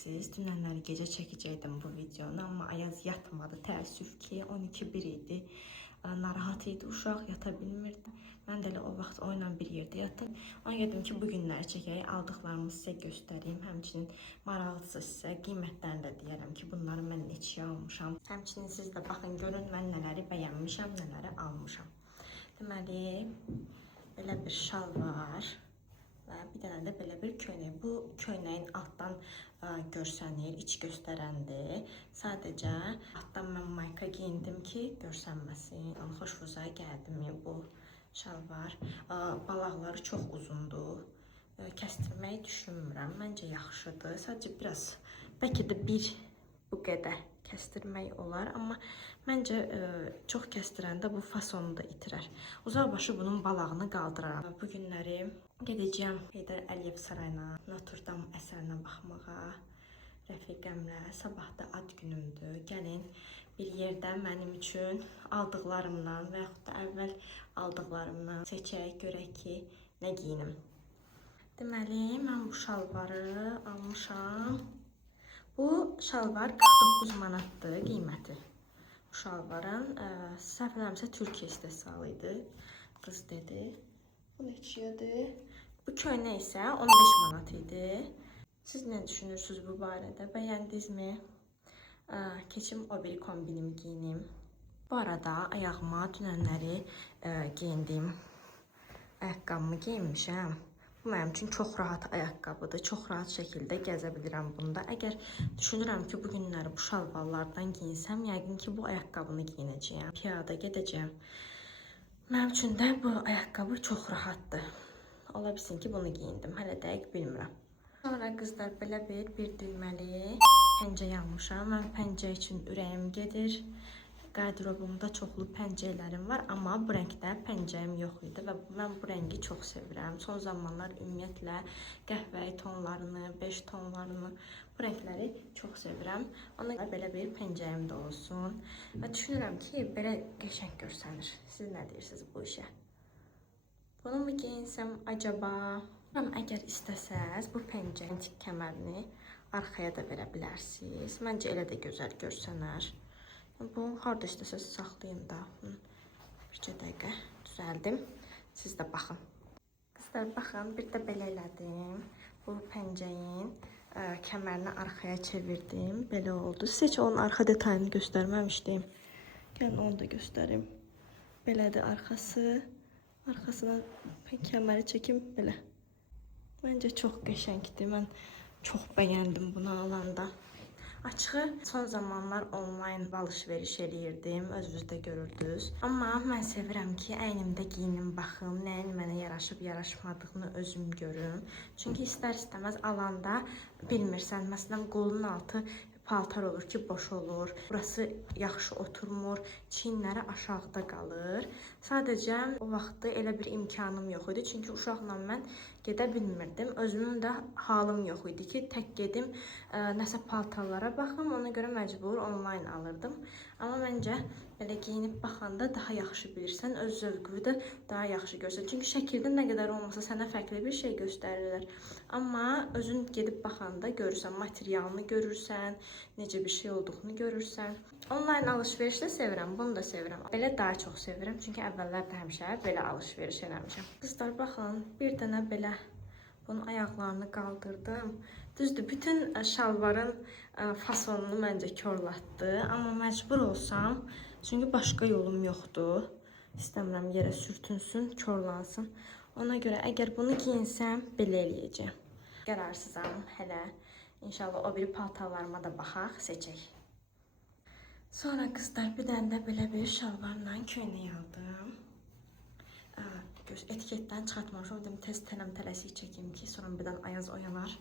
bilirsiniz. Dünənləri gecə çəkəcəkdim bu videonu, amma Ayaz yatmadı. Təəssüf ki, 12:01 idi. Narahat idi uşaq, yata bilmirdi. Mən də elə o vaxt o ilə bir yerdə yatdım. Ona dedim ki, bu günləri çəkək, aldıqlarımı sizə göstəreyim. Həmçinin maraqlısı sizə qiymətlərini də deyərəm ki, bunları mən neçəyə almışam. Həmçinin siz də baxın, görün mən nələri bəyənmişəm, nələri almışam. Deməli, belə bir şal var. Və bir dənə də belə bir köynək. Bu köynəyin altdan görsənir, iç göstərəndir. Sadəcə altdan mən mayka giyindim ki, görsənməsin. Xoşunuza gəldimi bu şalvar? Balaqları çox uzundur. Kəstirməyi düşünmürəm. Məncə yaxşıdır. Sadəcə biraz, bəlkə də bu qədər kəstirmək olar, amma məncə çox kəstirəndə bu fasonu da itirər. Uzaqbaşı bunun balağını qaldıraram. Bu günləri gedəcəyəm Heydər Əliyev sarayına, Notre-Dame əsərinə baxmağa, rəfiqəmlə. Sabah da ad günümdür. Gəlin bir yerdə mənim üçün aldıqlarımdan və yaxud da əvvəl aldıqlarımdan seçək, görək ki, nə giyinim. Deməli, mən bu şalvarı almışam. Bu şalvar 49 manatdır qiyməti. Bu şalvarın səhv eləmirəmsə Türkiyə istehsalı idi. Qız dedi. Bu neçədir? Bu köynək isə 15 manat idi. Siz nə düşünürsünüz bu barədə? Bəyəndinizmi? Keçim o bir kombinimi giyinim. Bu arada ayağıma dünənləri giyindim. Ayaqqabımı giyinmişəm. Bu mənim üçün çox rahat ayaqqabıdır. Çox rahat şəkildə gəzə bilirəm bunda. Əgər düşünürəm ki, bu günləri bu şalvarlardan giyinsəm, yəqin ki, bu ayaqqabını giyinəcəyəm. Piyada gedəcəyəm. Mənim üçün də bu ayaqqabı çox rahatdır. Ola bilsin ki, bunu giyindim. Hələ dəqiq bilmirəm. Sonra qızlar belə bir düyməli pəncə almışam. Mən pəncə üçün ürəyim gedir. Qarderobumda çoxlu pəncələrim var, amma bu rəngdə pəncəyim yox idi və mən bu rəngi çox sevirəm. Son zamanlar ümumiyyətlə qəhvəyi tonlarını, beş tonlarını, bu rəngləri çox sevirəm. Ona görə belə bir pəncəyim də olsun. Və düşünürəm ki, belə qəşəng görsənir. Siz nə deyirsiniz bu işə? Bunu mu giyinsəm acaba? Əgər istəsəz, bu pəncənin kəmərini arxaya da verə bilərsiniz. Məncə elə də gözəl görsənər. Bu, harada istəsəz saxlayın da. Bircə dəqiqə düzəldim. Siz də baxın. Qızlar, baxın, bir də belə elədim. Bu pəncəyin kəmərini arxaya çevirdim. Belə oldu. Sizə heç onun arxa detayını göstərməmişdim. Gəlin, onu da göstərim. Belədir arxası. Arxasına kəməri çəkim, belə. Məncə çox qəşəngdir. Mən çox bəyəndim bunu alanda. Açığı, son zamanlar onlayn alış-veriş eləyirdim, özünüz də görürdünüz. Amma mən sevirəm ki, əynimdə giyinim, baxım, nəyin mənə yaraşıb, yaraşmadığını özüm görüm. Çünki istər-istəməz alanda bilmirsən, məsələn, qolun altı paltar olur ki, boş olur. Burası yaxşı oturmur, çiyinləri aşağıda qalır. Sadəcə o vaxtda elə bir imkanım yox idi. Çünki uşaqla mən gedə bilmirdim. Özümün də halım yox idi ki, tək gedim, nəsə paltarlara baxım. Ona görə məcbur onlayn alırdım. Amma məncə belə giyinib baxanda daha yaxşı bilirsən, öz zövqünü də daha yaxşı görsən. Çünki şəkildə nə qədər olmasa sənə fərqli bir şey göstərirlər. Amma özün gedib baxanda görürsən, materialını görürsən, necə bir şey olduğunu görürsən. Onlayn alış-verişdə sevirəm, bunu da sevirəm. Belə daha çox sevirəm, çünki əvvəllər də həmişə belə alış-veriş eləmişəm. Qızlar, baxın, bir dənə belə bunun ayaqlarını qaldırdım. Düzdür, bütün şalvarın fasonunu məncə korlatdı, amma məcbur olsam, çünki başqa yolum yoxdur. İstəmirəm yerə sürtünsün, korlansın. Ona görə əgər bunu giyinsəm, belə eləyəcəm. Qərarsızam hələ. İnşallah o biri paltarlarıma da baxaq, seçək. Sonra qızlar, bir dənə də belə bir şalvarla köynək aldım. Etiketdən çıxartmamışam, dedim tez tələm-tələsik çəkim ki, sonra birdən Ayaz oyalar.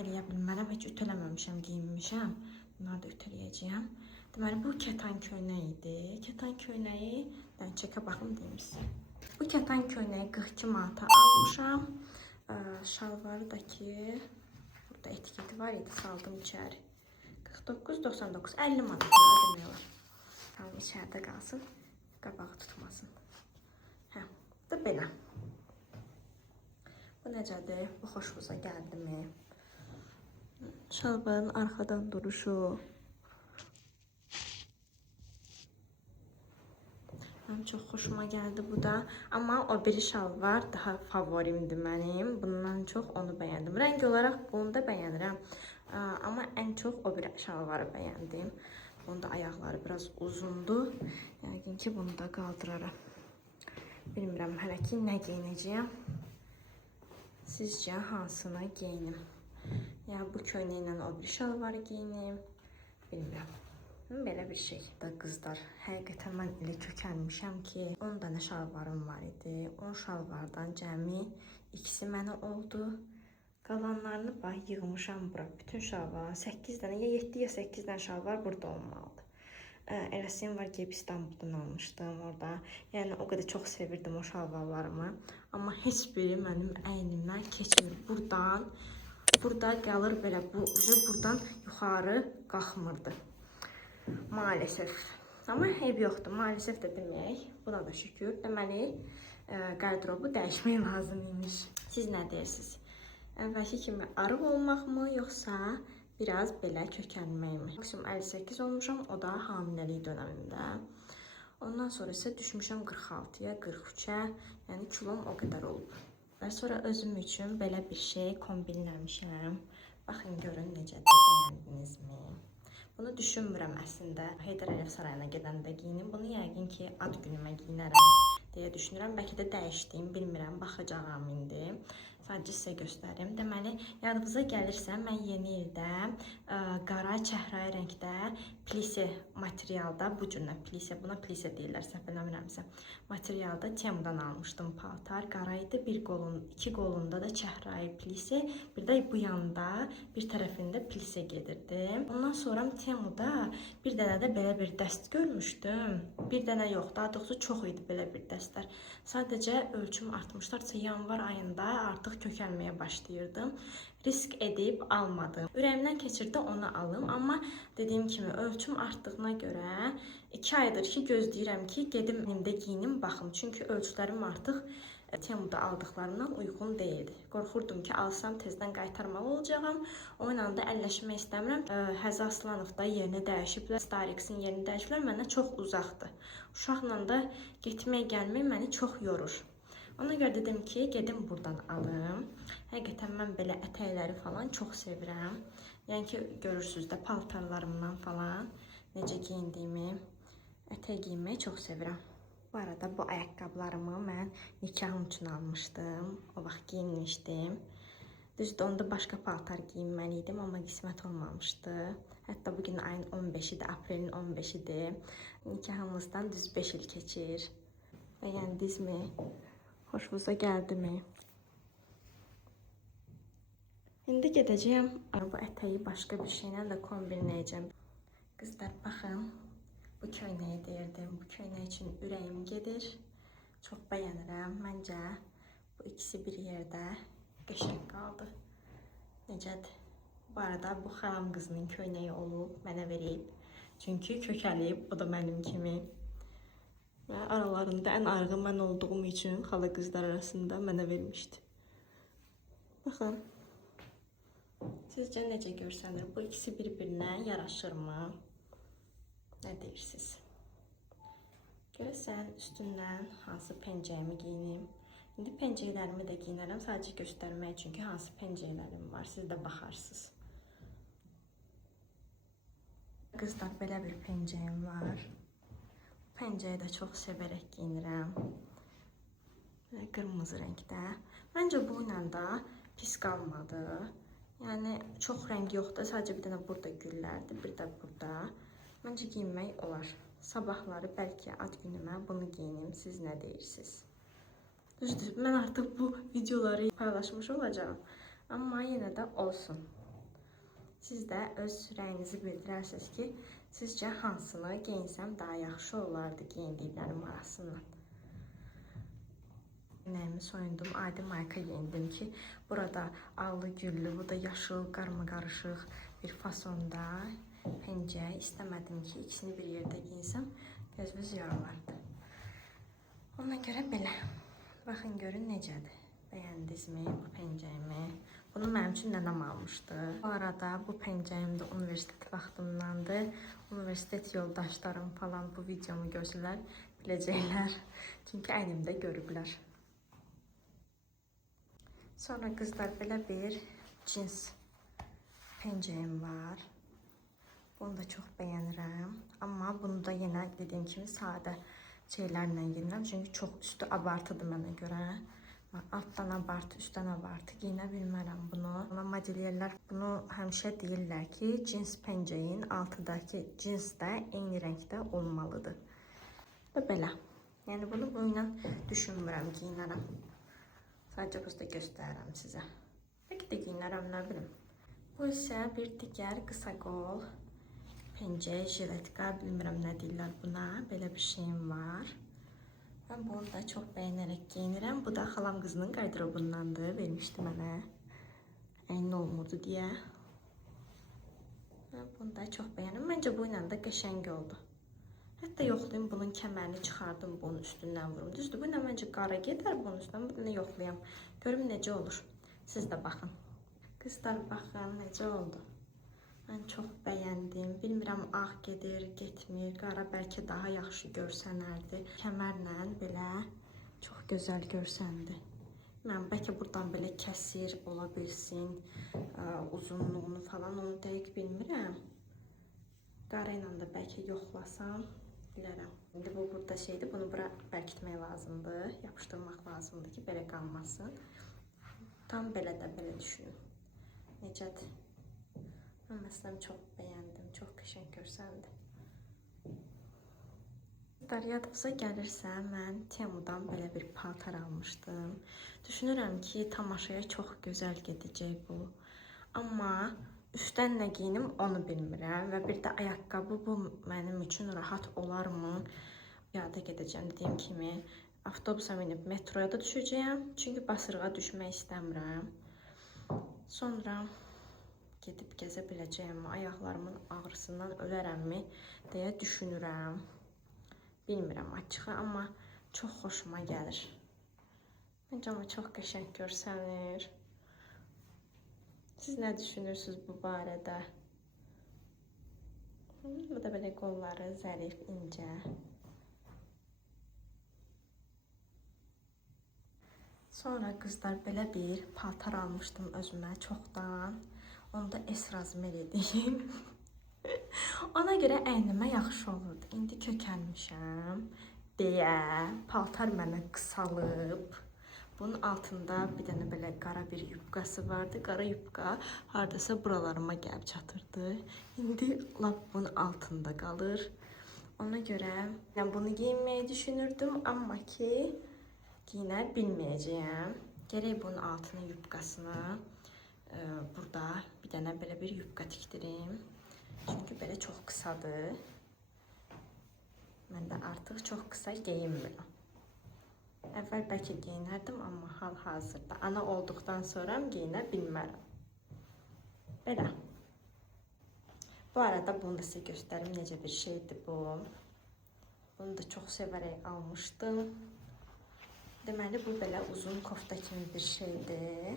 Eləyə bilmərəm, heç ütələməmişəm, giyinmişəm. Bunları da ütələyəcəyəm. Deməli, bu kətan köynək idi. Kətan köynəyi, çəkə baxım deyim sizə. Bu kətan köynəyi 42 manata almışam. Şalvarı da ki, burada etiketi var idi, saldım içəri. 49.99, 50 manat demək olar. Tamam, içəridə qalsın, qabağı tutmasın. Bu da belə. Bu necədir? Bu xoşunuza gəldimi? Şalvarın arxadan duruşu. Mənim çox xoşuma gəldi bu da. Amma o biri şalvar daha favorimdir mənim. Bundan çox onu bəyəndim. Rəng olaraq bunu da bəyənirəm. Amma ən çox o biri şalvarı bəyəndim. Bunun da ayaqları biraz uzundur. Yəqin ki, bunu da qaldıraram. Bilmirəm hələ ki, nə geyinəcəyəm. Sizcə hansını geyinim? Ya bu köynəklə o biri şalvarı geyinim? Bilmirəm. Belə bir şey da qızlar. Həqiqətən mən elə kökəlmişəm ki, 10 dənə şalvarım var idi. 10 şalvardan cəmi ikisi mənə oldu. Qalanlarını yığmışam bura. Bütün şalvarlar 8 dənə, ya 7 ya 8 dənə şalvar burada olmalıdır. Eləsim var ki, İstanbuldan almışdım orada. Yəni o qədər çox sevirdim o şalvarlarımı. Amma heç biri mənim əynimdən keçmir. Burada qalır belə, buradan yuxarı qalxmırdı. Maalesef. Amma eyb yoxdur. Maalesef də deməyək. Buna da şükür. Deməli, qardırobu dəyişmək lazım imiş. Siz nə deyirsiniz? Əvvəlki kimi arıq olmaqmı, yoxsa biraz belə kökəlməkmi? Maksimum 58 olmuşam, o da hamiləlik dönəmində. Ondan sonra isə düşmüşəm 46-ya, 43-ə, yəni kilom o qədər olub. Və sonra özüm üçün belə bir şey kombinləmişəm. Baxın, görün necədir, bəyəndinizmi? Bunu düşünmürəm əslində. Heydər Əliyev sarayına gedəndə geyinim. Bunu yəqin ki, ad günümə giyinərəm deyə düşünürəm. Bəlkə də dəyişdiyim, bilmirəm, baxacağam indi. Sadəcə sizə göstərim. Deməli, yadınıza gəlirsə, mən yeni ildə qara çəhrayı rəngdə plise materialda, bu cürlə plise, buna plise deyirlər, səhv eləmirəmsə, materialda Temudan almışdım paltar. Qara idi, iki qolunda da çəhrayı plise, bir də bu yanda bir tərəfində plise gedirdi. Ondan sonra Temuda bir dənə də belə bir dəst görmüşdüm. Bir dənə yox, daha doğrusu çox idi belə bir dəstlər. Sadəcə ölçüm artmışlarsa, yanvar ayında artıq kökəlməyə başlayırdım. Risk edib almadım. Ürəyimdən keçirdi onu alım, amma dediyim kimi ölçüm artdığına görə 2 aydır ki, gözləyirəm ki, gedim evimdə geyinim, baxım. Çünki ölçülərim artıq Temuda aldıqlarımdan uyğun deyildi. Qorxurdum ki, alsam tezdən qaytarmalı olacağam. O ilə də əlləşmək istəmirəm. Həzə Aslanov da yerini dəyişiblər. Starixin yerini dəyişiblər. Mənə çox uzaqdır. Uşaqla da getmək, gəlmək məni çox yorur. Ona görə dedim ki, gedim buradan alım. Həqiqətən mən belə ətəkləri falan çox sevirəm. Yəni ki, görürsünüz də paltarlarımdan falan necə geyindiyimi, ətək giyinməyi çox sevirəm. Bu arada bu ayaqqabılarımı mən nikahım üçün almışdım. O vaxt giyinmişdim. Düzdür, onda başqa paltar giyinməliydim, amma qismət olmamışdı. Hətta bugün ayın 15-idir, aprelin 15-idir. Nikahımızdan düz 5 il keçir. Bəyəndinizmi? Xoşunuza gəldimi? İndi gedəcəyəm. Bu ətəyi başqa bir şeylə də kombinləyəcəm. Qızlar, baxın. Bu köynəyi deyirdim. Bu köynək üçün ürəyim gedir. Çox bəyənirəm. Məncə bu ikisi bir yerdə qəşəng qaldı. Necədir? Bu arada bu xalam qızının köynəyi olub, mənə verib. Çünki kökəlib, o da mənim kimi. Və aralarında ən arığı mən olduğum üçün xala qızlar arasında mənə vermişdi. Baxın. Sizcə necə görsənir? Bu ikisi bir-birinə yaraşırmı? Nə deyirsiniz? Görəsən üstündən hansı pencəyimi geyinim? İndi pencəklərimi də giyinərəm, sadəcə göstərmək üçün ki, hansı pencəklərim var, siz də baxarsınız. Qızlar, belə bir pencəyim var. Pencəyi də çox sevərək giyinirəm. Qırmızı rəngdə. Məncə bu ilə də pis qalmadı. Yəni çox rəng yoxdur, sadəcə bir dənə burada güllərdir, bir də burada. Məncə giyinmək olar. Sabahları bəlkə ad günümə bunu geyinim. Siz nə deyirsiniz? Düzdür, mən artıq bu videoları paylaşmış olacağım. Amma yenə də olsun. Siz də öz rəyinizi bildirərsiniz ki, sizcə hansını geyinsəm daha yaxşı olardı geyindiklərim arasından. Nəyimi soyundum, adi mayka geyindim ki, burada allı güllü, bu da yaşıl, qarma-qarışıq bir fasonda pencək. İstəmədim ki, ikisini bir yerdə giyinsəm, gözünüz yorulurdu. Ona görə belə. Baxın, görün necədir. Bəyəndinizmi bu pencəyimi? Bunu mənim üçün nənəm almışdı. Bu arada bu pəncəyim də universitet vaxtımdandır. Universitet yoldaşlarım falan bu videomu görsələr biləcəklər. Çünki əynimdə görüblər. Sonra qızlar belə bir cins pəncəyim var. Bunu da çox bəyənirəm. Amma bunu da yenə dediyim kimi sadə şeylərlə giyinirəm. Çünki çox üstü abartıdır mənə görə. Altdan abartı, üstdən abartı giyinə bilmərəm bunu. Amma modelyerlər bunu həmişə deyirlər ki, cins pəncəyin altıdakı cins də eyni rəngdə olmalıdır. Və belə. Yəni bunu bu ilə düşünmürəm giyinərəm. Sadəcə bu da göstərirəm sizə. Bəlkə də giyinərəm, nə bilim. Bu isə bir digər qısa qol pəncə, jiletka, bilmirəm nə deyirlər buna. Belə bir şeyim var. Mən bunu da çox bəyənərək giyinirəm. Bu da xalam qızının qarderobundandır. Vermişdi mənə. Əynin olmurdu deyə. Bunu da çox bəyənirəm. Məncə bu ilə də qəşəng oldu. Hətta yoxlayım bunun kəmərini çıxardım, bunun üstündən vurum. Düzdür, bu ilə məncə qara gedər bunun üstündən. Bunu yoxlayam. Görüm necə olur. Siz də baxın. Qızlar baxın necə oldu. Mən çox bəyəndim. Bilmirəm, ağ gedir, getmir. Qara bəlkə daha yaxşı görsənərdi. Kəmərlə belə çox gözəl görsəndi. Mən bəlkə buradan belə kəsir ola bilsin. Uzunluğunu falan onu dəqiq bilmirəm. Qara ilə də bəlkə yoxlasam bilərəm. İndi bu burada şeydir. Bunu bura bərkitmək lazımdır. Yapışdırmaq lazımdır ki, belə qalmasın. Tam belə də belə düşünün. Necədir? Mən məsələn çox bəyəndim, çox qəşəng görsəndi. Yadınıza gəlirsə, mən Temudan belə bir paltar almışdım. Düşünürəm ki, tamaşaya çox gözəl gedəcək bu. Amma üstdən nə giyinim onu bilmirəm və bir də ayaqqabı bu mənim üçün rahat olarmı? Yada gedəcəm, dediyim kimi avtobusa minib metroya da düşəcəyəm. Çünki basırğa düşmək istəmirəm. Sonra gedib gəzə biləcəyəm, ayaqlarımın ağrısından ölərəmmi deyə düşünürəm. Bilmirəm açığı, amma çox xoşuma gəlir. Məncə amma çox qəşəng görsənir. Siz nə düşünürsünüz bu barədə? Bu da belə qolları zərif, incə. Sonra qızlar belə bir paltar almışdım özümə çoxdan. Onu da esrazmer edeyim. Ona görə əynimə yaxşı olurdu. İndi kökəlmişəm deyə paltar mənə qısalıb. Bunun altında bir dənə belə qara bir yubqası vardı. Qara yubqa hardasa buralarıma gəlib çatırdı. İndi lap bunun altında qalır. Ona görə mən bunu giyinməyi düşünürdüm. Amma ki giyinə bilməyəcəyəm. Gərək bunun altının yubqasını burada bir dənə belə bir yubqa tikdirim. Çünki belə çox qısadır. Mən də artıq çox qısa geyinmirəm. Əvvəl bəlkə geyinərdim, amma hal-hazırda ana olduqdan sonra geyinə bilmərəm. Belə. Bu arada bunu da sizə göstərim necə bir şeydir bu. Bunu da çox sevərək almışdım. Deməli, bu belə uzun kofta kimi bir şeydir.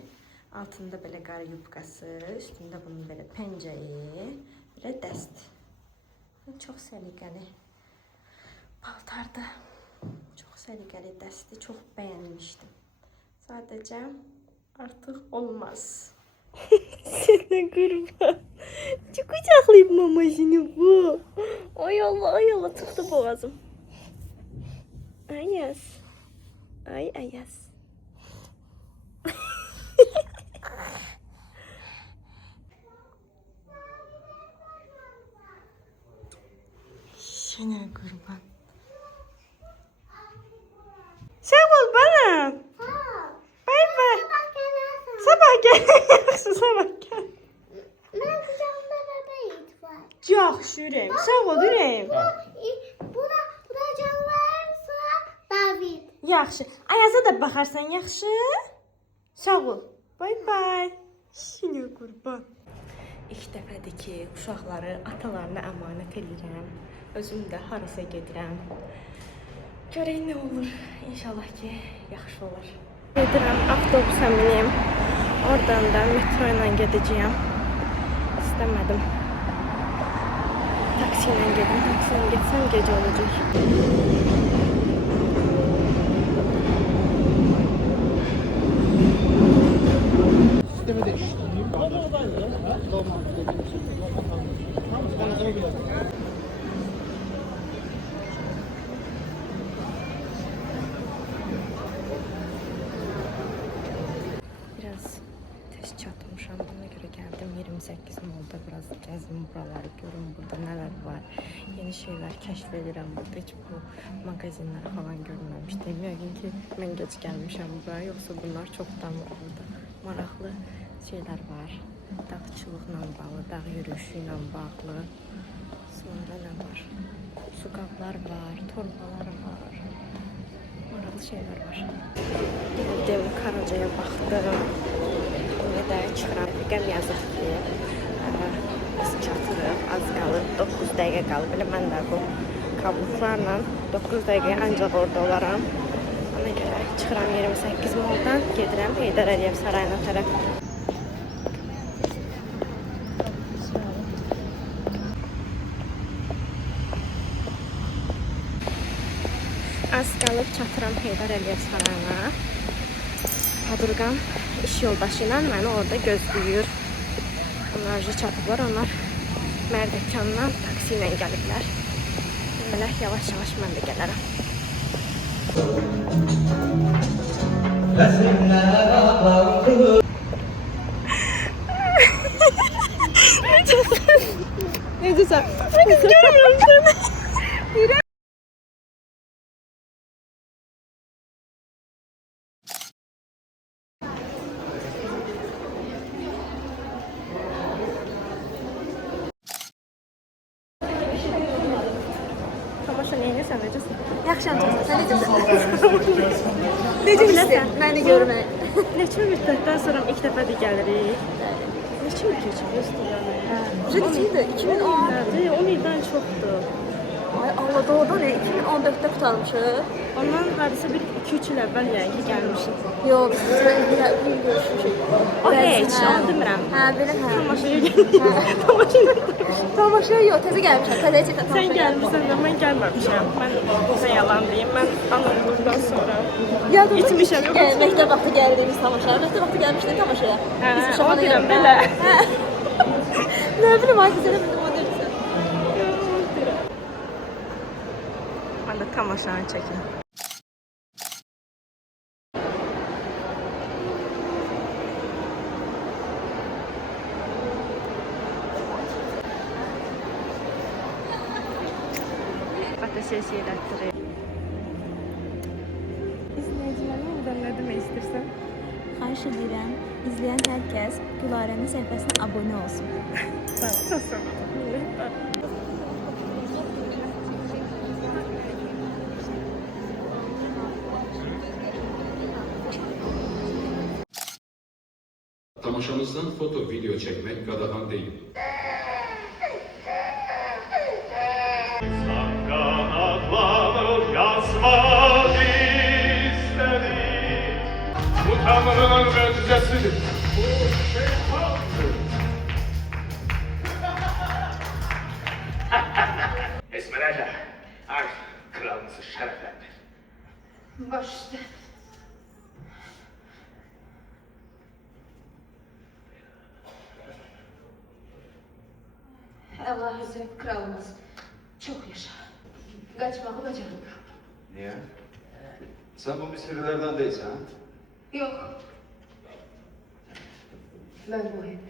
Altında belə qara yubqası, üstündə bunun belə pəncəyi, belə dəst. Çox səliqəli paltardır. Çox səliqəli dəsti, çox bəyənmişdim. Sadəcə artıq olmaz. Sənə qurban. Çok kucaklayıp mamasını bu. Ay Allah, tuttu boğazım. Ayaz. Ay Ayaz. Sənə qurban. Sağ ol bana. Bay bay. Sabah gel. Sabah gel. Ben kucağımda bebeğim var. Yaxşı ürəyim. Sağ ol ürəyim. Buna canlarım sıra David. Yaxşı. Ayaza da baxarsan yaxşı. Sağ ol. Bay bay. Sənə qurban. İlk dəfədir ki, uşaqları atalarına əmanət edirəm. Özüm də harasa gedirəm. Görək nə olur. İnşallah ki, yaxşı olur. Gedirəm avtobusa minim. Oradan da metro ile gideceğim. İstemedim. Taksiyle geldim. Taksiyle gitsem gece olacak. Sistemi değiştireyim. Biraz tez çatmışam. Buna göre geldim. 28 Mayıs'da biraz gezdim buraları. Görün burada neler var. Yeni şeyler keşfedirəm burada. Hiç bu magazinler falan görmemiştim. Yəqin ki mən geç gəlmişəm buraya. Yoksa bunlar çoktan burada. Maraqlı şeyler var. Dağçılıqla bağlı, dağ yürüyüşüyle bağlı. Sonra ne var? Su qablar var, torbalar var. Maraqlı şeyler var. Geldim, Karacaya baxdım. Şimdi de çıxıram. Rəqəm yazır ki, biz çatırıq, az qalır, 9 dəqiqə qalıb. Belə mən də bu kabuklarla 9 dəqiqəyə ancaq orada olaram. Ona görə çıxıram 28 Mayısdan, gedirəm Heydər Əliyev sarayına tərəf. Az qalıb çatıram Heydər Əliyev sarayına. Padurqam iş yoldaşı ilə məni orada gözləyir. Onlar da çatıblar, onlar Mərdəkandan taksi ilə gəliblər. Belə yavaş-yavaş mən də gələrəm. Necəsən? Necəsən? Görmürəm səni. Tamaşa neyinəsən, necəsən? Yaxşı amcası, sən necəsən? Necə bilirsən? Məni görmək. Neçə müddətdən sonra ilk dəfə də gəlirik. Neçə il keçib Уже neçəydi? 2010. Hə, 10 ildən çoxdur. Ay Allah, doğrudan 2014-də qurtarmışıq. Ondan hardasa bir 2-3 il əvvəl yəni ki gəlmişik. Yox, biz bir görüşmüşük. O heç, onu demirəm. Hə, belə hə. Tamaşaya gəlmişik. Tamaşaya Tamaşaya yox, təzə gəlmişəm. Təzə çıxdı tamaşaya. Sən gəlmirsən də mən gəlməmişəm. Mən sizə yalan deyim. Mən anadoludan sonra Yadımda itmişəm. məktəb vaxtı gəldiyimiz tamaşaya. Məktəb vaxtı gəlmişdik tamaşaya. Hə, Biz o uşaqlar deyirəm yanında. belə. Hə. Nə bilim, ay güzələ bildim o deyirsən. Mən də tamaşanı çəkim. Fotosesiya elətdirir. İzləyicilərimə buradan nə demək istəyirsən? Xahiş edirəm, izləyən hər kəs Gülarənin səhifəsinə abunə olsun. Sağ ol, çox sağ ol. Tamaşamızdan foto, video çekmek qadağan değil. Kanatlanıp yazmak istedim. Bu Tanrı'nın mucizesidir. Bu şeytandır. Esmeralda, ay kralımızı şereflendir. Baş üstə. Allah Hazret Kralımız çok yaşa. Kaçmağı bacarır. Niye? Sen bu misafirlerden değilsin ha? Yok. Ben bu evim.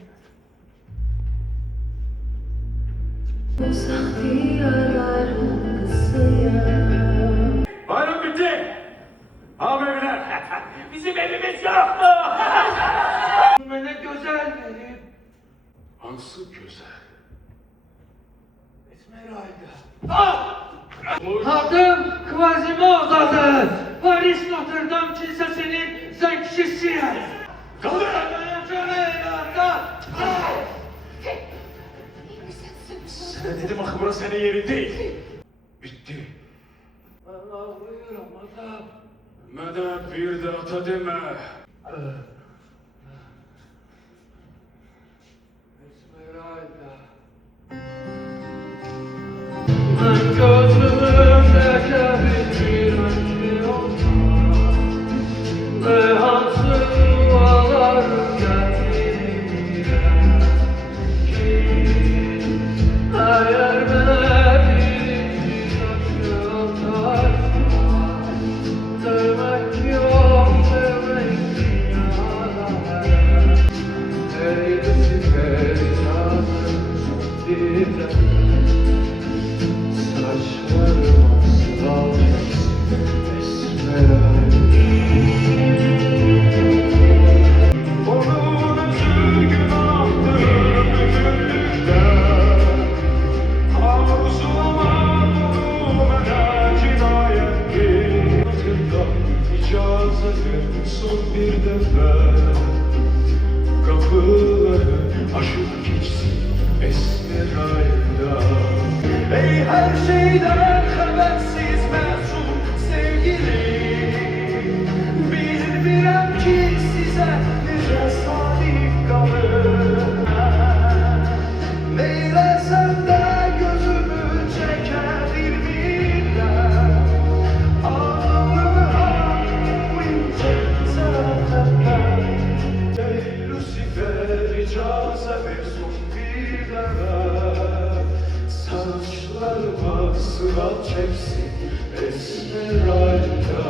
Uzak diyarların kızıyım. Bayram bitti. Abi evine. Bizim evimiz yoktu. Ne güzel benim. Hansı güzel? Esmeralda. Adım Quasimodo'dur. Paris Notre Dame Kilisesi'nin zenkişisiyim. Kaldır. Sana dedim akı burası senin yerin değil. Bitti. Allah buyur Ramazan. Medep bir de ata deme. şeyden habersiz mevzu sevgili. Bilmirəm ki size necə sadiq qalır. Neylesem de gözümü çeke bilmirəm. Ağlımı almayacak zaten. Ey Lucifer icazə versin bir dəfə. Saçlarıma sıra çeksin Esmeralda.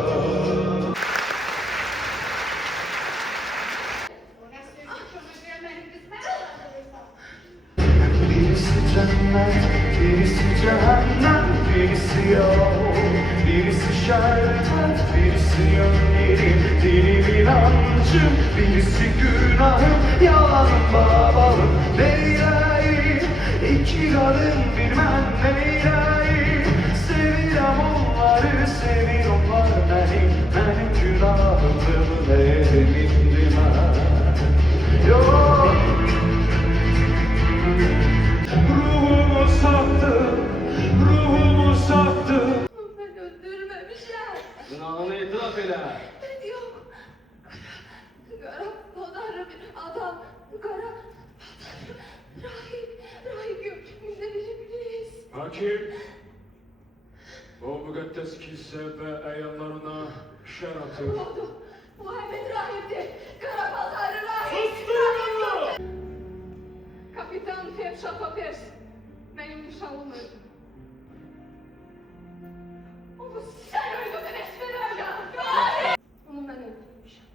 Birisi cennet, birisi cehennem, birisi yol, birisi şerbet, birisi yönlerim, dilim inancım, birisi günahım, yalanım babalım, neyleyim, iki karım bilmem neyleyim, sevirem onları, sevir onlar benim günahımdır, elimdim ben. Yok. Ruhumu sattı, ruhumu sattı. Ben öldürmemişler. Günahını itiraf eyle. Yok. Kara podarlı bir adam. Kara rahip gökyüzünde bilebiliriz. Hakim, o müqəddəs kilsə və əyanlarına şər atır. Bu Mehmet rahipti. Kara pazarı rahip. Kapitan Fevşa Papers. Benim nişanlım öldü. Onu sen öldürdün Esmeralda. Onu ben öldürmüşüm.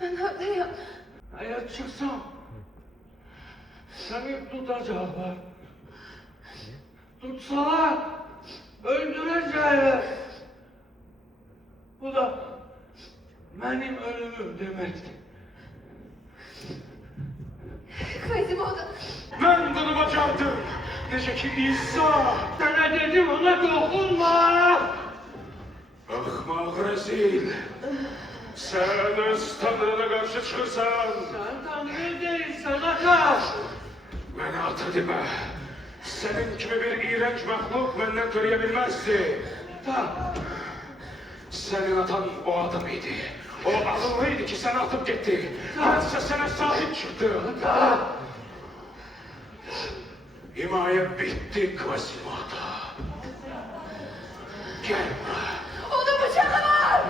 Ben neredeyim? Eğer çıksam seni tutacaklar. Tutsalar öldüreceğim. Bu da benim ölümüm demektir. Quasimodo. Mən bunu bacardım. Necə ki İsa. Sana dedim ona dokunma. Axmaq rezil. Sən öz tanrına qarşı çıxırsan. Sen tanrı değilsen ata. Mənə ata demə. Sənin kimi bir iğrənc məxluq məndən törəyə bilməzdi. Ta. Sənin atan o adam idi. O ağıllıydı ki səni atıp getdi. Hadisə sənə sahip çıxdı. Himayə bitdi Quasimodo. Gəl bura. Onun bıçağı var.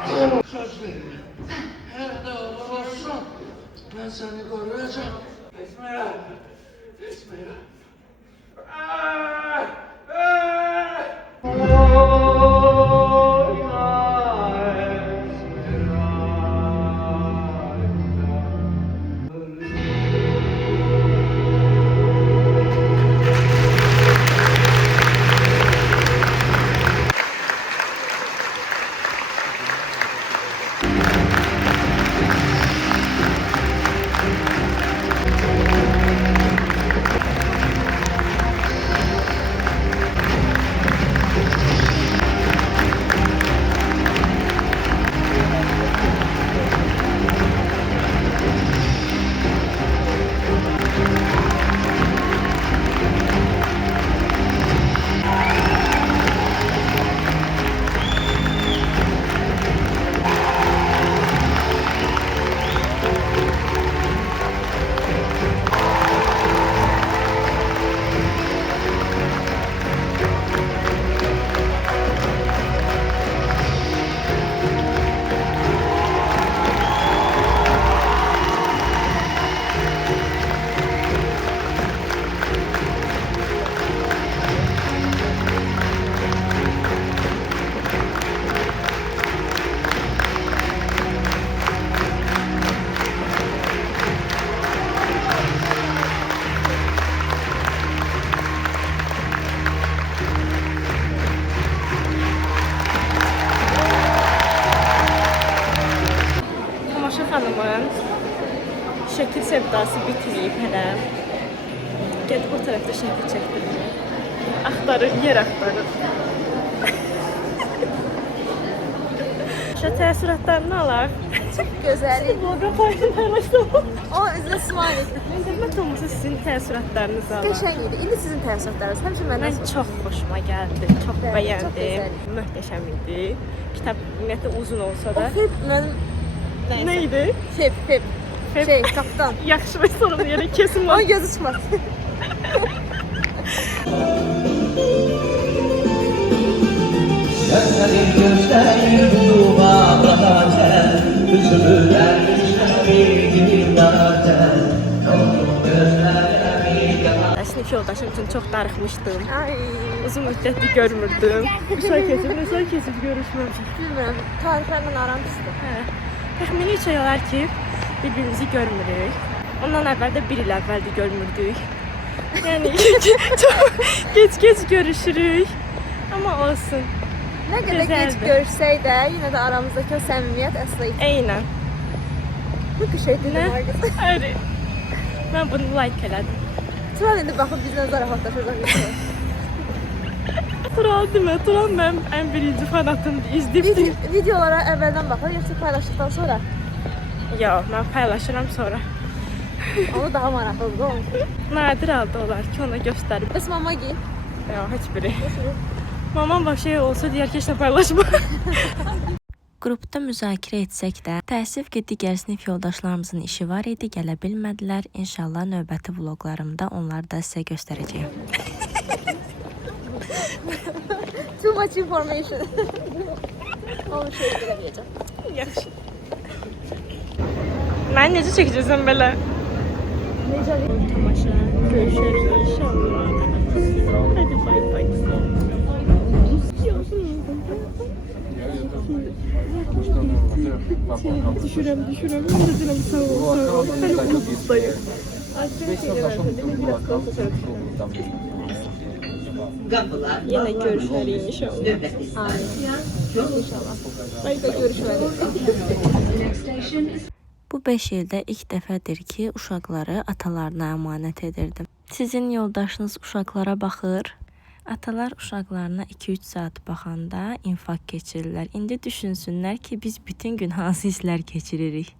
Söz veririm. Nerede olursan ben seni koruyacağım. Esmeralda. Esmeralda. Xanımın şəkil sevdası bitməyib hələ. Gedib o tərəfdə şəkil çəkdirir. Axtarır, yer axtarır. Şu təəssüratlarını alaq. Gözəl. Vloqa paylaşdım. O üzünə smile etdi. Zəhmət olmasa sizin təəssüratlarınızı alaq. Qəşəng idi. İndi sizin təəssüratlarınız həmişə məndən Mən çox xoşuma gəldi, çox Bəli, çox bəyəndim. gözəl. Möhtəşəm idi. Kitab ümumiyyətlə uzun olsa O da. Feb mənim Nə idi? Feb. Feb. Şey, kapitan. Yaxşı və sonra yerə kesim var. Onun gözü çıxmaz. Gözlerin gözlerin duvara zaten Üzümü vermişler bir gibi zaten Onun gözlerine bir yalan Sinif yoldaşım üçün çox darıxmışdım. Ay, Uzun müddətli görmürdüm. Uşaq keçib görüşməmişik. bilmirəm. Tarixlərlə aram pisdir. Hə. Təxmini 3 ay olar ki, bir-birimizi görmürük. Ondan əvvəl də 1 il əvvəldə görmürdük. Yəni çox gec-gec görüşürük. Amma olsun. Nə qədər Gözəldir. gec görsək də, yenə də aramızdakı o səmimiyyət əsla itmir. Eynən. Bu şey Nə? dedim Arqız. Əri. Mən bunu like elədim. Turan indi baxıb bizlə zarafatlaşacaq. Tural demə, Tural mənim ən birinci fanatımdır. İzləyib. Videolara əvvəldən baxır, yoxsa paylaşdıqdan sonra? Yox, mən paylaşıram sonra. Onu daha maraqlıdır onun üçün. Nadir halda olar ki, ona göstərib. Bəs mama giy. Yox, heç biri. Mamam bax şey olsa deyər ki, heç nə paylaşma. Qrupda müzakirə etsək də, təəssüf ki, digər sinif yoldaşlarımızın işi var idi, gələ bilmədilər. İnşallah növbəti vloqlarımda onları da sizə göstərəcəyəm. Too much information. Onu şey bileməyəcəm. Yaxşı. Mən necə çəkəcəksən belə? Necə? Tamaşa, görüşürüz inşallah. Hadi bay bay. Düşürəm. Deyirəm sağ ol. Hələ unutdayım. Yenə görüşərik inşallah. Belki görüşmədik. Bu 5 ildə ilk dəfədir ki, uşaqları atalarına əmanət edirdim. Sizin yoldaşınız uşaqlara baxır. Atalar uşaqlarına 2-3 saat baxanda infaq keçirirlər. İndi düşünsünlər ki, biz bütün gün hansı hisslər keçiririk.